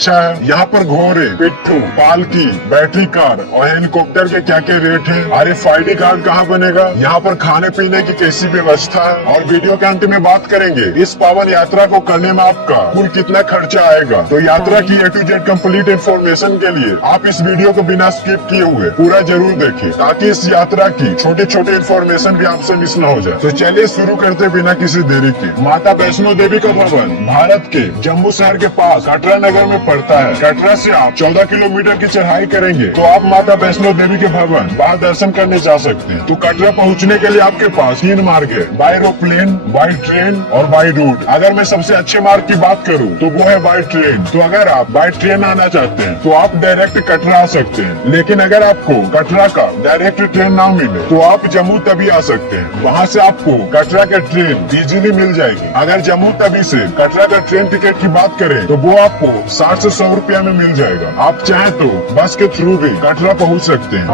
अच्छा है। यहाँ पर घोड़े, पिट्ठू, पालकी, बैटरी कार और हेलीकॉप्टर के क्या क्या रेट है। RFID कार्ड कहाँ बनेगा, यहाँ पर खाने पीने की कैसी व्यवस्था है, और वीडियो के अंत में बात करेंगे इस पावन यात्रा को करने में आपका कुल कितना खर्चा आएगा। तो यात्रा की A to Z complete information के लिए आप इस वीडियो को बिना स्किप किए हुए पूरा जरूर देखें, ताकि इस यात्रा की छोटे छोटे इन्फॉर्मेशन भी आपसे मिस न हो जाए। तो चलिए शुरू करते बिना किसी देरी के। माता वैष्णो देवी का भवन भारत के जम्मू शहर के पास कटरा नगर में पड़ता है। कटरा से आप 14 किलोमीटर की चढ़ाई करेंगे तो आप माता वैष्णो देवी के भवन बाहर दर्शन करने जा सकते हैं। तो कटरा पहुंचने के लिए आपके पास 3 मार्ग है, बाय एरोप्लेन, बाय ट्रेन और बाय रोड। अगर मैं सबसे अच्छे मार्ग की बात करूं तो वो है बाय ट्रेन। तो अगर आप बाय ट्रेन आना चाहते हैं तो आप डायरेक्ट कटरा आ सकते हैं, लेकिन अगर आपको कटरा का डायरेक्ट ट्रेन ना मिले तो आप जम्मू तवी आ सकते हैं। वहाँ से आपको कटरा का ट्रेन इजीली मिल जाएगी। अगर जम्मू तवी से कटरा का ट्रेन टिकट की बात करें तो वो आपको 60 से 100 रुपया में मिल जाएगा। आप चाहे तो बस के थ्रू भी कटरा पहुंच सकते हैं।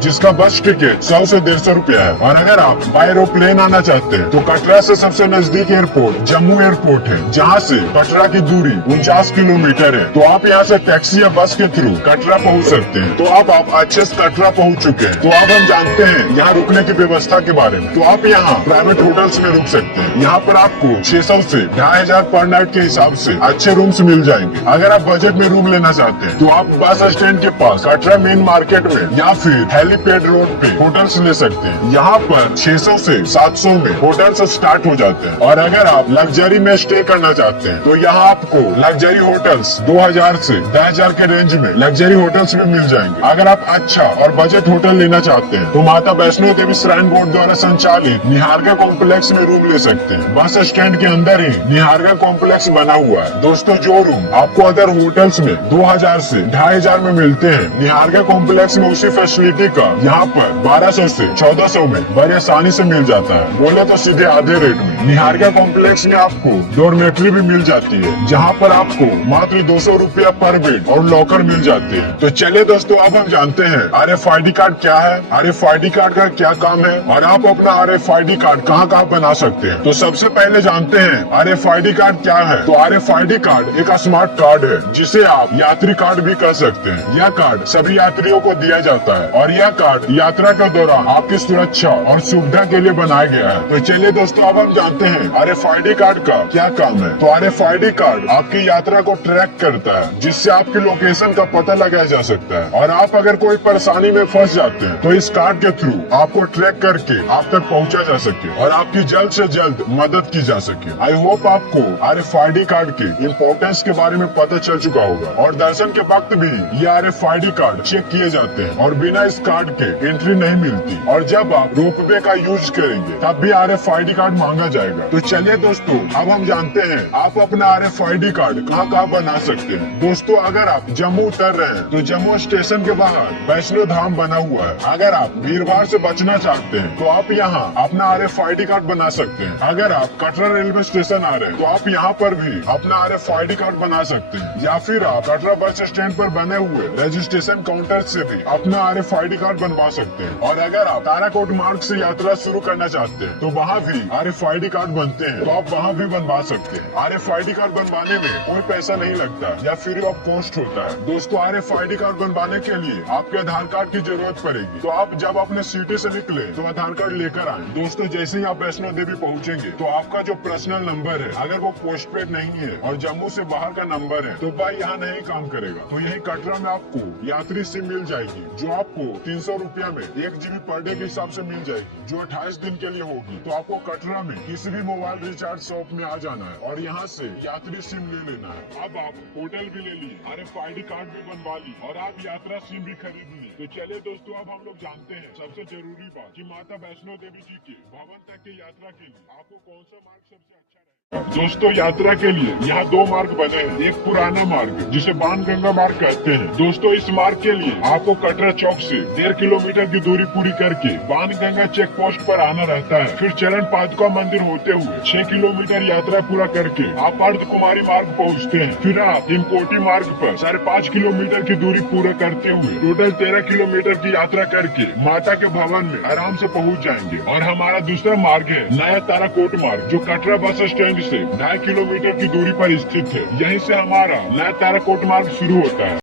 जिसका बस टिकट 100 से 150 रुपया है। और अगर आप बाय एरोप्लेन आना चाहते हैं तो कटरा से सबसे नजदीक एयरपोर्ट जम्मू एयरपोर्ट है, जहां से कटरा की दूरी 49 किलोमीटर है। तो आप यहां से टैक्सी या बस के थ्रू कटरा पहुंच सकते हैं। तो आप अच्छे से कटरा पहुंच चुके हैं। तो अब हम जानते हैं यहाँ रुकने की व्यवस्था के बारे में। तो आप यहाँ प्राइवेट होटल्स में रुक सकते हैं। यहाँ पर आपको 600 से 2500 पर नाइट के हिसाब से अच्छे रूम्स मिल जाएंगे। अगर आप बजट में रूम लेना चाहते हैं तो आप बस स्टैंड के पास कटरा मेन मार्केट में या फिर हेलीपैड रोड पे होटल्स ले सकते हैं। यहाँ पर 600 से 700 में होटल्स स्टार्ट हो जाते हैं। और अगर आप लग्जरी में स्टे करना चाहते हैं तो यहाँ आपको लग्जरी होटल्स 2000 से 10,000 के रेंज में लग्जरी होटल्स में मिल जाएंगे। अगर आप अच्छा और बजट होटल लेना चाहते हैं तो माता वैष्णो देवी श्राइन बोर्ड द्वारा संचालित निहारगा कॉम्प्लेक्स में रूम ले सकते हैं। बस स्टैंड के अंदर ही निहारगा कॉम्प्लेक्स बना हुआ है। दोस्तों, जो रूम आपको अदर होटल्स में 2000 से 2500 में मिलते हैं, निहारगा कॉम्प्लेक्स में उसी फैसिलिटी का यहाँ पर 1200 से 1400 में बड़े आसानी से मिल जाता है। बोले तो सीधे आधे रेट में। निहारगा कॉम्प्लेक्स में आपको डॉर्मेट्री भी मिल जाती है, जहाँ पर आपको मात्र 200 रुपया पर बेड और लॉकर मिल जाते हैं। तो चलिए दोस्तों, अब हम जानते हैं RFID कार्ड क्या है, RFID कार्ड का क्या काम है, और आप अपना RFID कार्ड कहाँ कहाँ बना सकते हैं। तो सबसे पहले जानते हैं RFID कार्ड क्या है। तो RFID कार्ड एक स्मार्ट कार्ड है, जिसे आप यात्री कार्ड भी कह सकते हैं। यह कार्ड सभी यात्रियों को दिया जाता है और यह कार्ड यात्रा के दौरान आपकी सुरक्षा और सुविधा के लिए बनाया गया है। तो चलिए दोस्तों, अब हम जानते हैं RFID कार्ड का क्या काम है। तो RFID कार्ड आपकी यात्रा को ट्रैक करता है, जिससे आपकी लोकेशन का पता लगाया जा सकता है। और आप अगर कोई परेशानी में फंस जाते हैं तो इस कार्ड के थ्रू आपको ट्रैक करके आप तक पहुंचा जा सके और आपकी जल्द से जल्द मदद की जा सके। आई होप आपको RFID कार्ड के इम्पोर्टेंस के बारे में पता चल चुका होगा। और दर्शन के वक्त भी ये RFID कार्ड चेक किए जाते हैं और बिना इस कार्ड के एंट्री नहीं मिलती। और जब आप रोपवे का यूज करेंगे तब भी RFID कार्ड मांगा जाएगा। तो चलिए दोस्तों, अब हम जानते हैं आप अपना RFID कार्ड कहाँ कहाँ बना सकते हैं। दोस्तों, अगर आप जम्मू उतर रहे हैं तो जम्मू स्टेशन के बाहर वैष्णो धाम बना हुआ है। अगर आप भीड़ भाड़ से बचना चाहते हैं तो आप यहाँ अपना RFID कार्ड बना सकते हैं। अगर आप कटरा रेलवे स्टेशन आ रहे हैं तो आप यहाँ पर भी अपना RFID कार्ड बना सकते हैं, या फिर आप कटरा बस स्टैंड पर बने हुए रजिस्ट्रेशन काउंटर से भी अपना RFID कार्ड बनवा सकते हैं। और अगर आप ताराकोट मार्ग से यात्रा शुरू करना चाहते हैं तो वहाँ भी RFID कार्ड बनते हैं, तो आप वहाँ भी बनवा सकते हैं। RFID कार्ड बनवाने में कोई पैसा नहीं लगता या फ्री ऑफ कॉस्ट होता है। दोस्तों, RFID कार्ड बनवाने के लिए आपके आधार कार्ड की जरूरत पड़ेगी। तो आप जब अपने सिटी से निकले तो आधार कार्ड लेकर आए। दोस्तों, जैसे ही आप वैष्णो देवी पहुँचेंगे तो आपका जो पर्सनल नंबर है, अगर वो पोस्ट पेड नहीं है और जम्मू से बाहर का नंबर है तो भाई यहाँ नहीं काम करेगा। तो यही कटरा में आपको यात्री सिम मिल जाएगी, जो आपको 300 रुपया में 1 GB पर डे के हिसाब से मिल जाएगी, जो 28 दिन के लिए होगी। तो आपको कटरा में किसी भी मोबाइल रिचार्ज शॉप में आ जाना है और यहाँ से यात्री सिम ले लेना है। अब आप होटल भी ले लिए, RFID कार्ड भी बनवा ली और आप यात्रा सिम भी खरीद ली। तो चलिए दोस्तों, अब हम लोग जानते हैं सबसे जरूरी बात कि माता वैष्णो देवी जी के भवन तक की यात्रा के लिए आपको कौन सा मार्ग सबसे अच्छा है। दोस्तों यात्रा के लिए यहाँ दो मार्ग बने हैं। एक पुराना मार्ग जिसे बाणगंगा मार्ग कहते हैं। दोस्तों इस मार्ग के लिए आपको कटरा चौक से 1.5 किलोमीटर की दूरी पूरी करके बाणगंगा चेक पोस्ट पर आना रहता है। फिर चरण पादुका मंदिर होते हुए 6 किलोमीटर यात्रा पूरा करके आप अर्ध कुमारी मार्ग पहुँचते हैं। फिर आप हिमकोटी मार्ग पर 5.5 किलोमीटर की दूरी पूरा करते हुए टोटल 13 किलोमीटर की यात्रा करके माता के भवन में आराम से पहुँच जाएंगे। और हमारा दूसरा मार्ग है नया ताराकोट मार्ग, जो कटरा बस स्टैंड से 2.5 किलोमीटर की दूरी पर स्थित है। यहीं से हमारा नया ताराकोट मार्ग शुरू होता है।